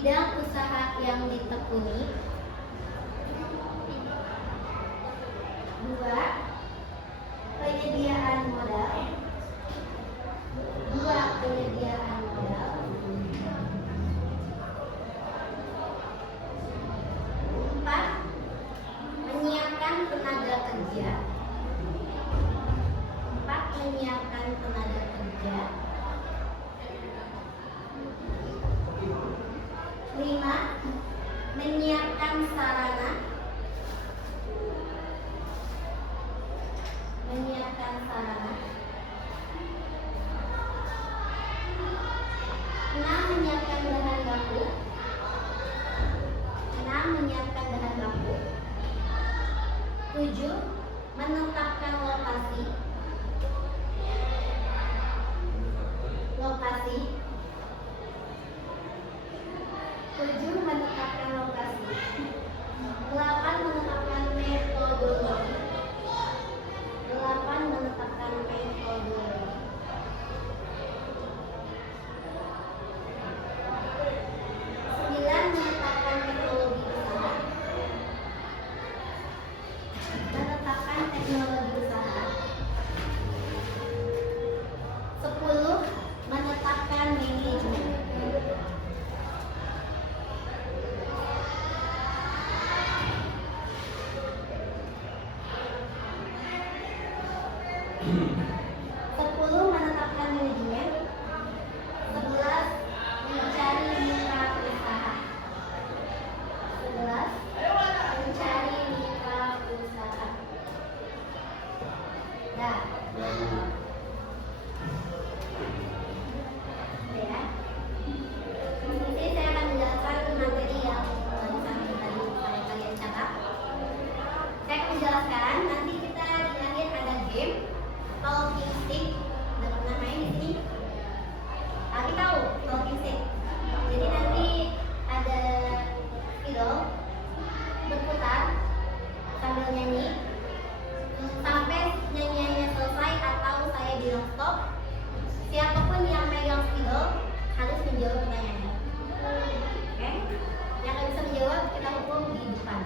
bidang usaha yang ditekuni. 2. penyediaan modal. 2. Penyediaan modal. 4. Menyiapkan tenaga kerja. 4. Menyiapkan tenaga kerja. 5. Menyiapkan sarana. Menyiapkan sarana. 6. Menyiapkan bahan baku. 6. Menyiapkan bahan baku. 7. Menetapkan lokasi. Lokasi. 7. Menetapkan lokasi. 8. Menetapkan metodologi. 8. Menetapkan metodologi. 9. Menetapkan teknologi usaha. Menetapkan teknologi usaha. 10. Menetapkan manajemen. 10. Menetapkan manajemen. 11. Mencari mitra usaha. 11. Mencari mitra usaha. Nah, ya. Di sini saya akan menjelaskan materi yang tadi kalian catat. Saya akan menjelaskan, nanti kita di akhir ada game talking stick. Udah pernah main di sini? Tapi tahu talking stick. Jadi nanti ada spidol berputar sambil nyanyi sampai nyanyiannya selesai atau saya bilang stop. Siapapun yang megang spidol harus menjawab pertanyaannya. Oke? Yang nggak bisa menjawab kita hukum di depan.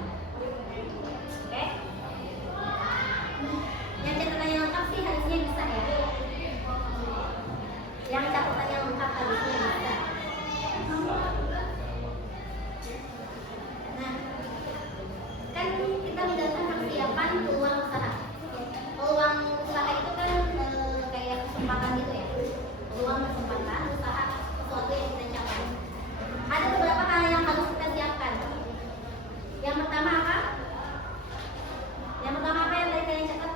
Oke? Yang catatannya lengkap sih harusnya bisa ya. Yang catatannya lengkap harusnya bisa. Nah, kan kita menjelaskan persiapan peluang usaha. Peluang usaha itu kan kayak kesempatan gitu ya. Peluang kesempatan usaha sesuatu yang kita capai. Ada beberapa hal yang harus kita siapkan. Yang pertama apa? Yang pertama apa yang tadi kalian catat?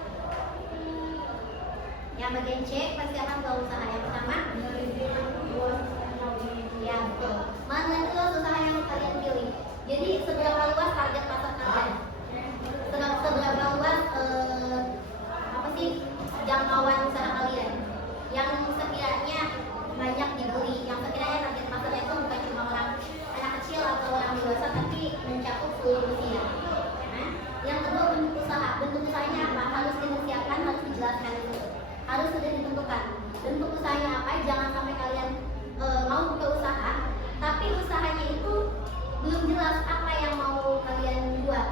Yang bagian C, persiapan peluang usaha. Yang pertama, ya betul. Mana itu usaha yang kalian pilih? Jadi seberapa luas target pasar kalian? Seberapa luas apa sih jangkauan usaha kalian? Yang sekiranya banyak dibeli, yang sekiranya target pasarnya itu bukan cuma orang anak kecil atau orang dewasa, tapi mencakup seluruh usia. Nah, yang kedua bentuk usaha. Bentuk usahanya apa? Harus dipersiapkan, harus dijelaskan dulu. Harus sudah ditentukan. Bentuk usahanya apa? Jangan sampai kalian mau buka usaha, tapi usahanya itu belum jelas apa yang mau kalian buat.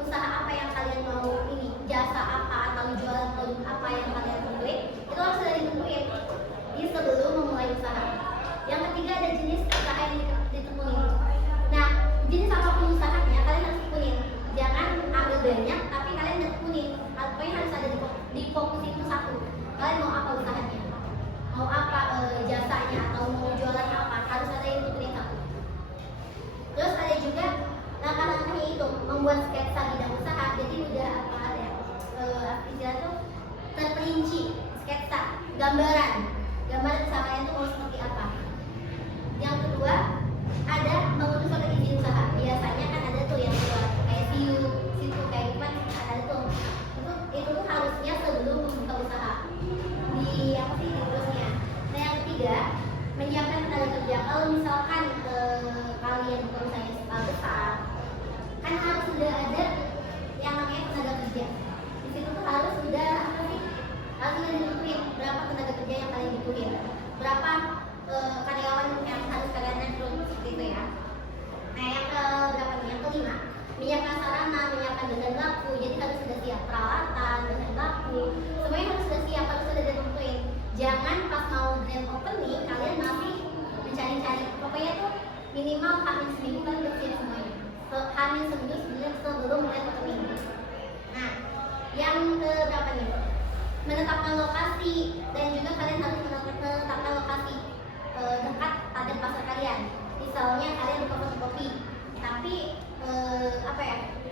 Usaha apa yang kalian mau ini? Jasa apa atau jualan produk apa yang kalian tentuin? Itu harus sudah ditentuin di sebelum memulai usaha. Yang ketiga ada jenis usaha yang ditekunin. Nah, jenis apapun usahanya kalian harus tekunin. Jangan ambil banyak, tapi kalian tekunin. Pokoknya harus ada di fokus itu satu. Kalian mau apa usahanya? Mau apa jasanya atau mau jualan apa? Harus ada yang tekunin satu. Terus ada juga langkah-langkahnya itu membuat sketsa bidang usaha. Jadi udah apa ya? Istilah tuh terperinci, sketsa, gambaran usahanya itu mau seperti apa. Yang kedua ada mengurus surat izin usaha. Biasanya kan ada tuh yang buat kayak situ kayak gimana ada tuh. Itu tuh harusnya sebelum membuka usaha di apa sih diurusnya. Nah yang ketiga menyiapkan tenaga kerja. Kalau misalkan kalian buka usahanya skala besar, kan harus sudah ada yang namanya tenaga kerja. Di situ tuh harus sudah apa sih? Harus sudah ditentuin berapa tenaga kerja yang kalian butuhin, berapa karyawan yang harus kalian rekrut seperti itu ya. Nah yang berapa nih? Yang kelima menyiapkan sarana, menyiapkan bahan baku. Jadi harus sudah siap peralatan, bahan baku, semuanya hamil seminggu kan bersihin semuanya. Hamil seminggu sebelum mulai 1 minggu. Nah, yang berapa nih? Menetapkan lokasi, dan juga kalian harus menetapkan lokasi dekat target pasar kalian. Misalnya kalian buka fotokopi, tapi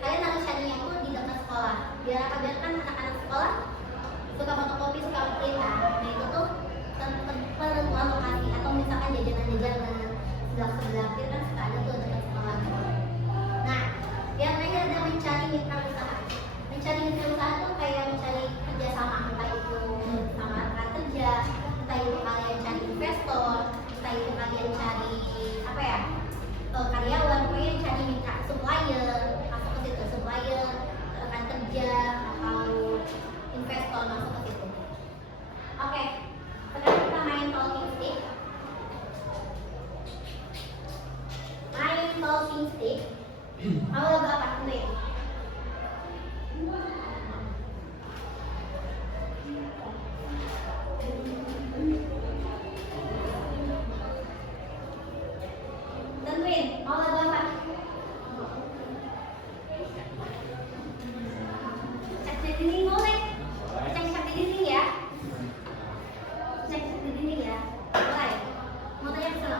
kalian harus carinya itu di dekat sekolah. Biar kan anak-anak sekolah suka fotokopi, suka print. Nah itu tuh penentuan lokasi. Atau misalkan jajanan-jajanan sebelah-sebelah itu kan suka ada tuh dekat sekolah. Nah, yang terakhir ada mencari mitra usaha. Mencari mitra usaha tuh kayak mencari kerjasama, entah itu sama rekan kerja, entah itu kalian cari investor, entah itu kalian cari karyawan, pokoknya cari mitra, supplier, masuk ke situ, supplier, rekan kerja atau investor, masuk ke situ. Oke, sekarang kita main talking stick. Main talking stick. Mau lagu apa? Tentuin. Tentuin, mau lagu apa? Cek di dinding boleh. Cek di dinding ya. Cek di dinding ya. Mulai. Mau tanya ke sana?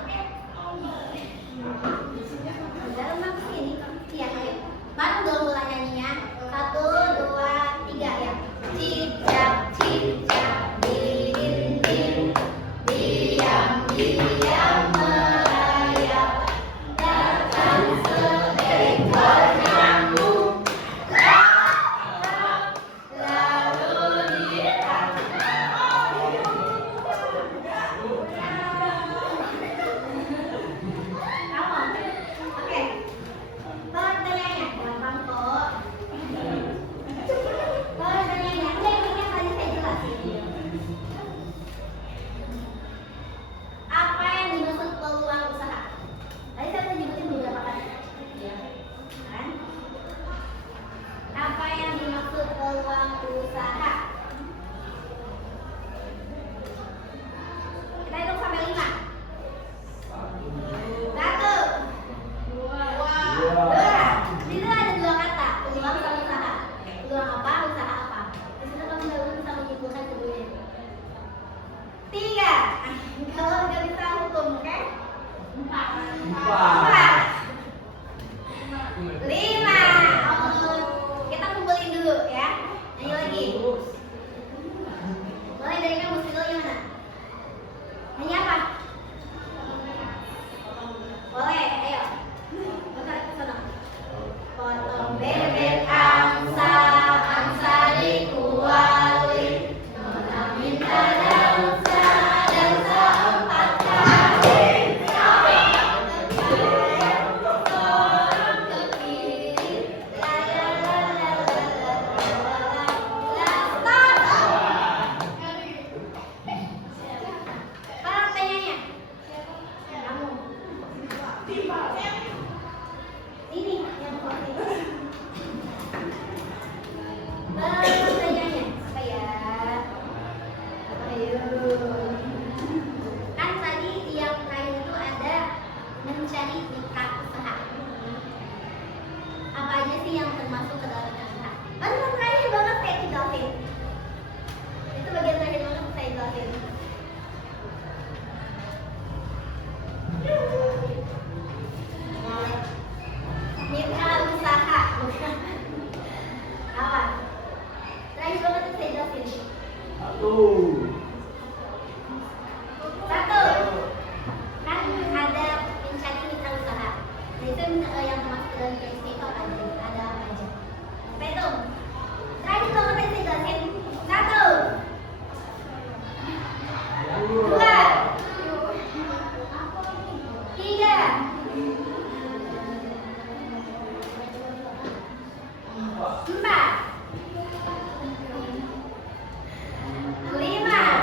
Dalam aku sini. Iya, ayo. Bareng dong mulai nyanyinya. 1, 2, 3 ya. Cicak, cicak di dinding. Diam-diam merayap. Datang seekor nyamuk. Lalu Oke. Pertanyaannya gampang kok. Pertanyaannya ini tadi saya jelasin. Apa yang dimaksud peluang usaha? Tadi saya udah nyebutin beberapa kali. Kan? Apa yang dimaksud peluang usaha? Kita hitung sampai 5. 1, 2. Di situ ada 2 kata, peluang sama usaha. Peluang apa? Usaha apa? Di situ kamu baru bisa menyimpulkan keduanya. 3. Kalau nggak bisa hukum, oke? 4. 5. Kita kumpulin dulu ya. Nyanyi lagi. Mulai dari kamu, single gimana? Nyanyi apa? Boleh, ayo. Bentar, ke sana. Potong bebek angsa, angsa dikuali. Nona minta dansa, dansa 4 kali. Sorong ke kiri, la la la la la la la la la. Pertanyaannya, kamu. Ini yang penting. Pertanyaannya apa ya? Ayo. Kan tadi yang terakhir itu ada mencari mitra usaha. Apa aja sih yang termasuk ke dalam mitra usaha? Yang terakhir banget saya jelasin. Itu bagian terakhir banget saya jelasin. Mitra usaha. Apa? Terakhir banget saya jelasin. 1. 1. Kan ada mencari mitra usaha. Nah, itu yang termasuk ke dalam PSP itu apa aja? Ada apa aja? Apa itu? Terakhir banget saya jelasin. 1, 2, 3, 4, 5,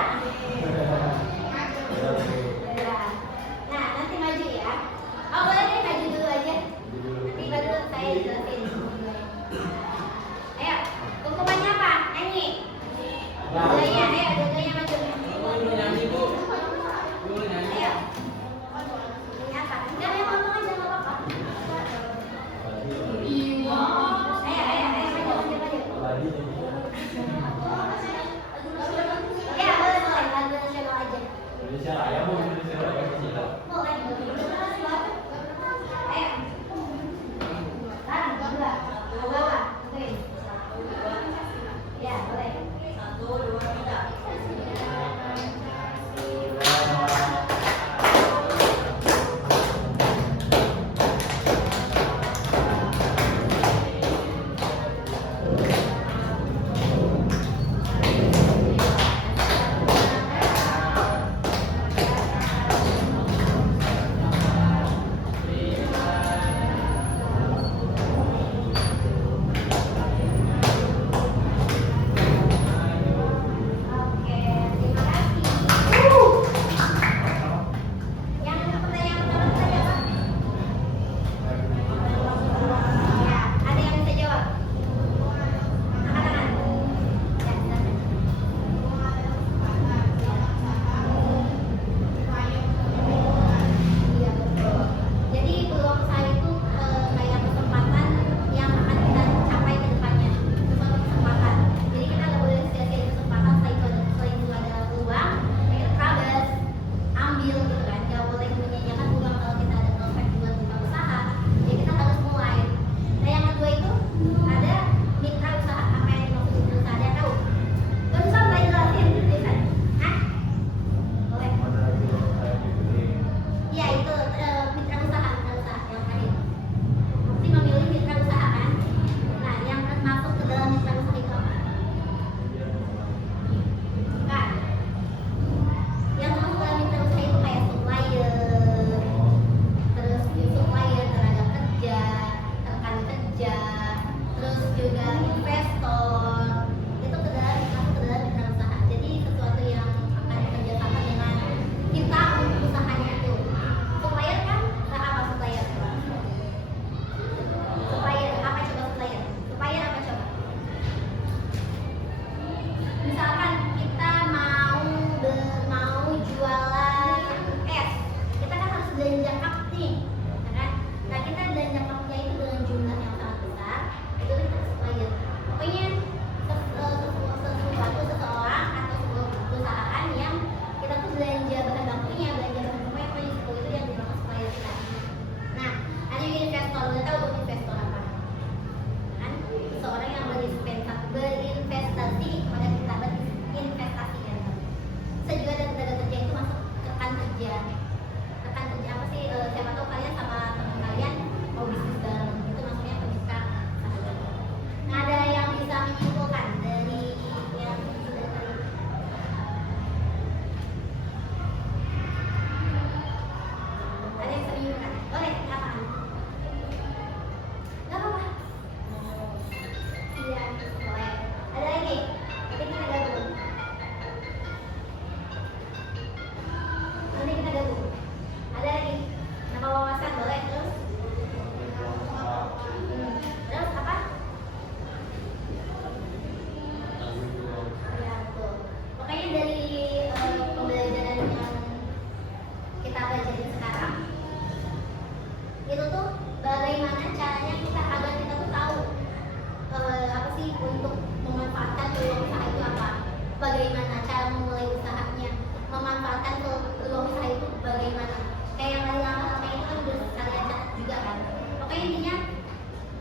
menawarkan ke peluang usaha itu bagaimana. Kayak yang lain lama itu kan udah kalian catat juga kan. Pokoknya intinya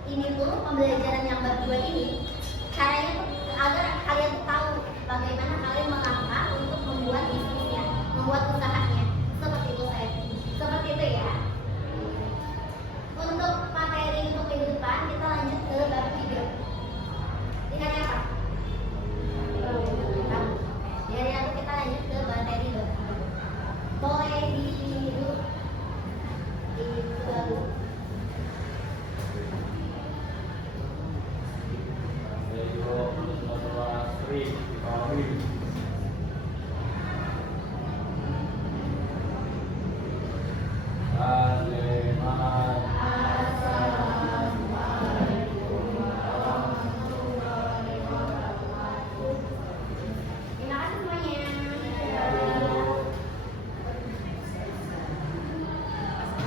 ini tuh pembelajaran yang bab 2 ini caranya tuh agar